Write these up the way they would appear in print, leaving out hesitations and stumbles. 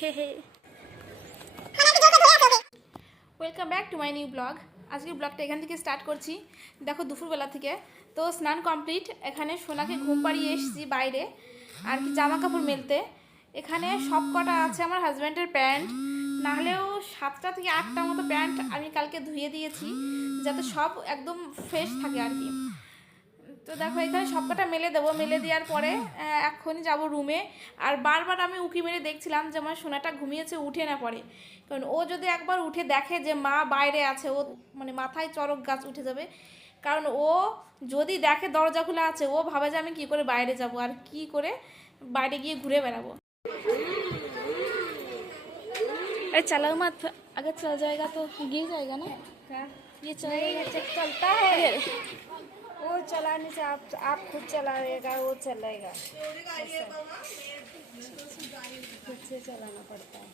Hey hey welcome back to my new blog. আজকের ব্লগটা এখান থেকে স্টার্ট করছি। দেখো দুপুরবেলা থেকে তো স্নান কমপ্লিট। এখানে সোনাকে ঘুম পাড়িয়ে এসেছি বাইরে আর কি জামা কাপড় মেলতে। এখানে সব কটা আছে আমার হাজব্যান্ডের প্যান্ট, নাহলেও 7টা থেকে 8টার মতো প্যান্ট আমি কালকে ধুয়ে দিয়েছি যাতে সব একদম ফ্রেশ থাকে আর কি। তো দেখো এখানে সবকটা মেলে দেবো, মেলে দেওয়ার পরে এখনই যাব রুমে। আর বারবার আমি উঁকি মেরে দেখছিলাম যে আমার সোনাটা ঘুমিয়েছে উঠে না পড়ে, কারণ ও যদি একবার উঠে দেখে যে মা বাইরে আছে ও মানে মাথায় চড়ক গাছ উঠে যাবে। কারণ ও যদি দেখে দরজা খোলা আছে ও ভাবে যে আমি কী করে বাইরে যাব আর কি করে বাইরে গিয়ে ঘুরে বেড়াবো। अरे चलो मत, अगर चल जाएगा तो गिर जाएगा ना। ये चलेगा चलता है वो चलाने से आप खुद चलाएगा वो चलेगा, खुद से चलाना पड़ता है।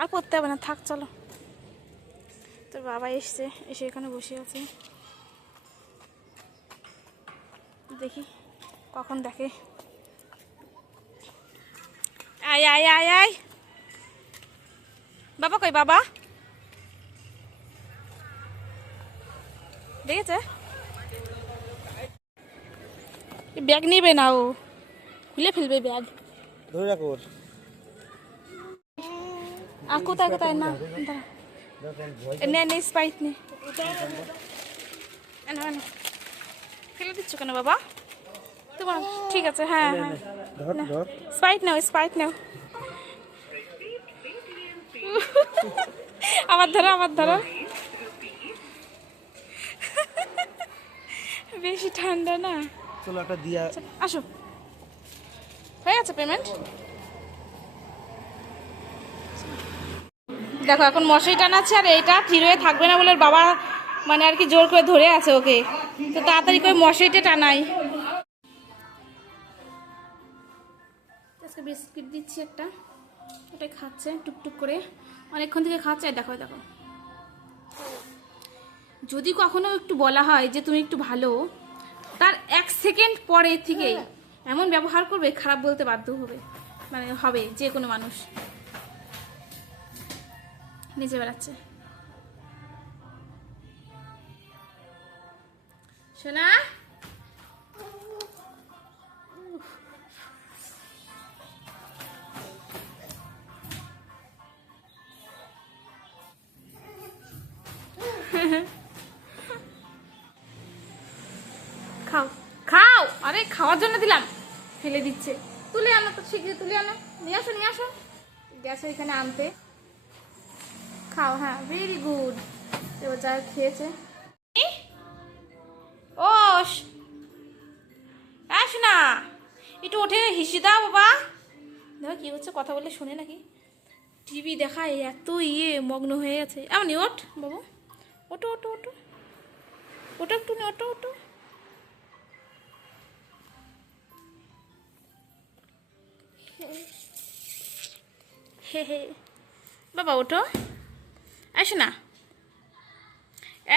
আর পড়তে হবে না, থাক চলো। তোর বাবা এসছে, এসে এখানে বসে আছে, দেখি কখন দেখে। আয় আয় আয় আয়, বাবা কই বাবা? দেখেছে ব্যাগ নিবে না, ও খুলে ফেলবে ব্যাগ। আর কোথায় কোথায় না নে নে স্প্রাইট নে, ফেলে দিচ্ছ কেন বাবা? তোমার ঠিক আছে, হ্যাঁ হ্যাঁ স্প্রাইট নাও, স্প্রাইট নাও। আবার ধরো আবার ধরো, বেশি ঠান্ডা না। চলো একটা দিয়া আসো, হয়ে গেছে পেমেন্ট। দেখো এখন মশারি টানাচ্ছে আর এইটা ঠিক হয়ে থাকবে না বলে বাবা মানে আর কি জোর করে ধরে আছে ওকে, তো তাড়াতাড়ি করে মশারিটা টানাই। আজকে বিস্কিট দিচ্ছি একটা, ওটাই খাচ্ছে টুকটুক করে, অনেকক্ষণ থেকে খাচ্ছে। দেখো দেখো, যদি কখনো একটু বলা হয় যে তুমি একটু ভালো, তার 1 সেকেন্ড পরে থেকে এমন ব্যবহার করবে খারাপ বলতে বাধ্য হবে, মানে হবে যে কোনো মানুষ। নিচে বেড়াচ্ছে সোনা, খাও খাও। আরে খাওয়ার জন্য দিলাম, ফেলে দিচ্ছে। তুলে আনো তো, শিগগিরি তুলে আনো, নিয়ে আসো নিয়ে আসো, গ্যাসে এখানে আনতে। খাও, হ্যাঁ ভেরি গুড। এবার যা খেয়েছে। ওস আস না, একটু ওঠে হিসি দাও বাবা। দেখো কি হচ্ছে, কথা বললে শুনে নাকি? টিভি দেখায় এত মগ্ন হয়ে গেছে। এমনি ওঠ বাবু, ওটো ওটো ওটো ওটো একটু নে, ওটো ওটো। হে হে বাবা ওঠো, আসো না।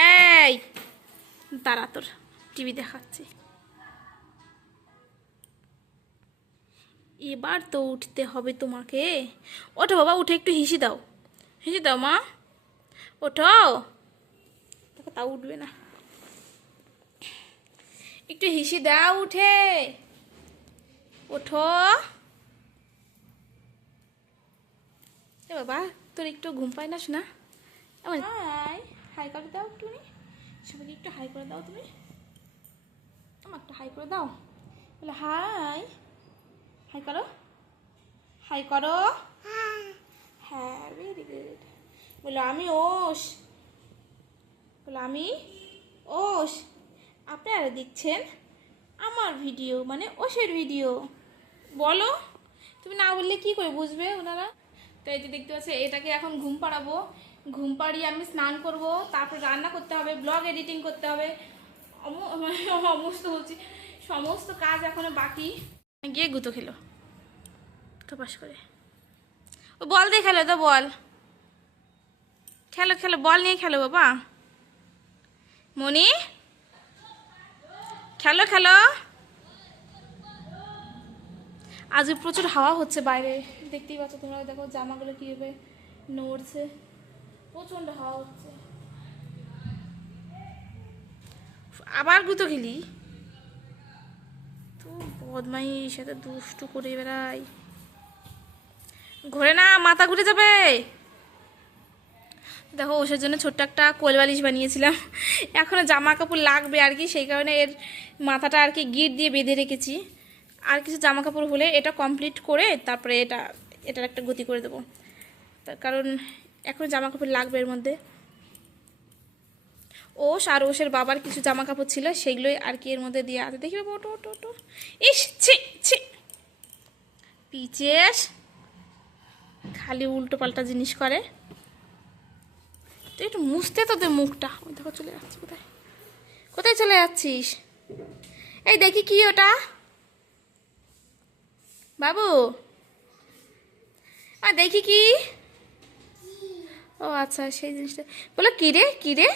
এই দাঁড়া, তোর টিভি দেখাচ্ছে। এবার তো উঠতে হবে তোমাকে। ওঠো বাবা, উঠে একটু হিসি দাও, হিসি দাও মা, ওঠো। দেখো তাও উঠবে না, একটু হিসি দাও উঠে, ওঠো। এ বাবা তোর একটু ঘুম পায় না শোনা? হাই হাই করে দাও তুমি, সবাইকে একটু হাই করে দাও তুমি, আমার একটা হাই করে দাও, বলে হাই, হাই করো, হাই করো, হ্যাঁ ভেরি গুড। বলো আমি ওস, বলো আমি ওস। আপনারা দেখছেন আমার ভিডিও, মানে ওসের ভিডিও। বলো, তুমি না বললে কি করে বুঝবে ওনারা? তো এই যে দেখতে পাচ্ছি এটাকে এখন ঘুম পাড়াবো, ঘুম পাড়িয়ে আমি স্নান করব, তারপর রান্না করতে হবে, ব্লগ এডিটিং করতে হবে, বলছি সমস্ত কাজ এখনো বাকি। গিয়ে গুঁতো খেলো টপাস করে, ও বল দিয়ে খেলো, তো বল খেলো, খেলো বল নিয়ে খেলো বাবা, মনি খেলো খেলো। আজকে প্রচুর হাওয়া হচ্ছে বাইরে, দেখতেই পাচ্ছ তোমরা, দেখো জামাগুলো কীভাবে নড়ছে, প্রচণ্ড হাওয়া হচ্ছে। আবার গুঁতো খেলি, তো বদমাইশ সাথে দুষ্টু করে বেড়াই, ঘোরে না, মাথা ঘুরে যাবে। দেখো ওষের জন্য ছোট্ট একটা কোল বালিশ বানিয়েছিলাম, এখনও জামা কাপড় লাগবে আর কি, সেই কারণে এর মাথাটা আর কি গিট দিয়ে বেঁধে রেখেছি। আর কিছু জামা কাপড় হলে এটা কমপ্লিট করে তারপরে এটার একটা গতি করে দেবো, তার কারণ এখন জামা কাপড় লাগবে এর মধ্যে। ওষ আর ওষের বাবার কিছু জামা কাপড় ছিল, সেগুলোই আর কি এর মধ্যে দিয়ে আছে। দেখি বাবা, ওটো ওটো ওটো, ইস ছি ছি, পিচেস খালি উল্টো পাল্টা জিনিস করে। তুই একটু মুছতে তো দে মুখটা। ওই দেখো চলে যাচ্ছি, কোথায় কোথায় চলে যাচ্ছিস? এই দেখি কি ওটা বাবু, আর দেখি কি, ও আচ্ছা সেই জিনিসটা, বলো কী রে কী রে,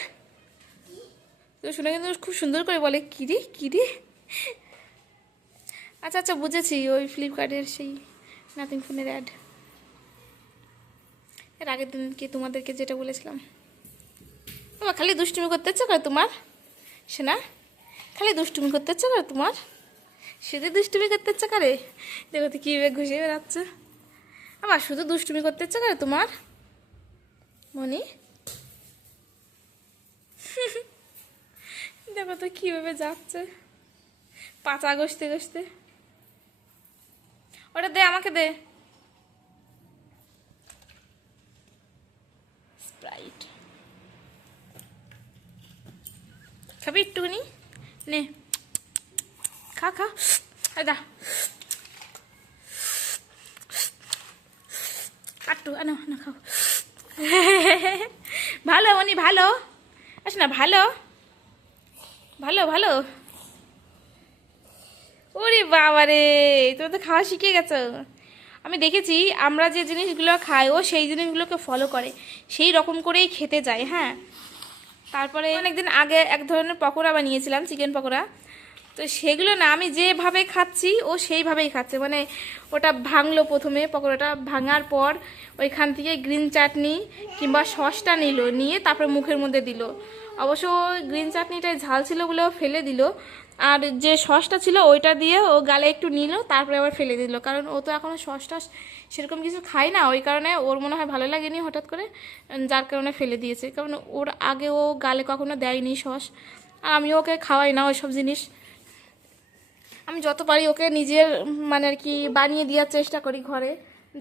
তো শুনে কিন্তু খুব সুন্দর করে বলে কী রে কী রে। আচ্ছা আচ্ছা বুঝেছি, ওই ফ্লিপকার্টের সেই নাথিং ফোনের অ্যাড, এর আগের দিনকে তোমাদেরকে যেটা বলেছিলাম। বাবা খালি দুষ্টুমি করতে ইচ্ছা করে তোমার, সে না খালি দুষ্টুমি করতে ইচ্ছা করে তোমার, শুধু দুষ্টুমি করতে ইচ্ছা করে, দেখো তো কীভাবে ঘুষে বেড়াচ্ছে। আবার শুধু দুষ্টুমি করতে ইচ্ছা করে তোমার মনি, দেখো তো কীভাবে যাচ্ছে পাচা ঘষতে ঘষতে। ওটা দে, আমাকে দে স্প্রাইট, খাবি একটুখানি, নে খা খা, দা আটটু আনো না খাও। ভালো মনি ভালো, আস না ভালো ভালো ভালো। ওরে বাবা রে, তুমি তো খাওয়া শিখে গেছো। আমি দেখেছি আমরা যে জিনিসগুলো খাই ও সেই জিনিসগুলোকে ফলো করে, সেই রকম করেই খেতে যায়। হ্যাঁ, তারপরে অনেকদিন আগে এক ধরনের পকোড়া বানিয়েছিলাম, চিকেন পকোড়া, তো সেগুলো না আমি যেভাবে খাচ্ছি ও সেইভাবেই খাচ্ছে। মানে ওটা ভাঙলো, প্রথমে পকোড়াটা ভাঙার পর ওইখান থেকে গ্রিন চাটনি কিংবা সসটা নিয়ে তারপরে মুখের মধ্যে দিল। অবশ্য গ্রিন চাটনিটায় ঝাল ছিল বলেও ফেলে দিল, আর যে সসটা ছিল ওইটা দিয়ে ও গালে একটু নিল, তারপরে আবার ফেলে দিল, কারণ ও তো এখনও সসটা সেরকম কিছু খায় না, ওই কারণে ওর মনে হয় ভালো লাগেনি হঠাৎ করে, যার কারণে ফেলে দিয়েছে। কারণ ওর আগে ও গালে কখনো দেয়নি সস, আর আমি ওকে খাওয়াই না ওইসব জিনিস। আমি যত পারি ওকে নিজের মানে আর কি বানিয়ে দেওয়ার চেষ্টা করি ঘরে,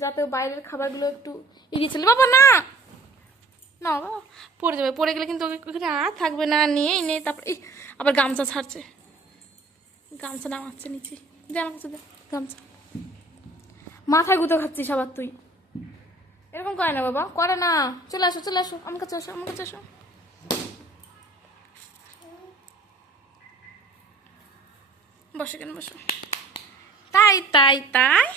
যাতে ও বাইরের খাবারগুলো একটু এড়িয়ে চলে। বাবা না না বাবা, পড়ে যাবে, পড়ে গেলে কিন্তু ওখানে আর থাকবে না, নিয়েই নেই। তারপরে এই আবার গামছা ছাড়ছে, গামছা নামাচ্ছে নিচে, দে আমার কাছে দে গামছা, মাথায় গুঁতো খাচ্ছিস আবার তুই, এরকম করে না বাবা, করে না। চলে আসো চলে আসো, আমার কাছে আসো, আমার কাছে আসো, বসো কেন বসো, তাই তাই তাই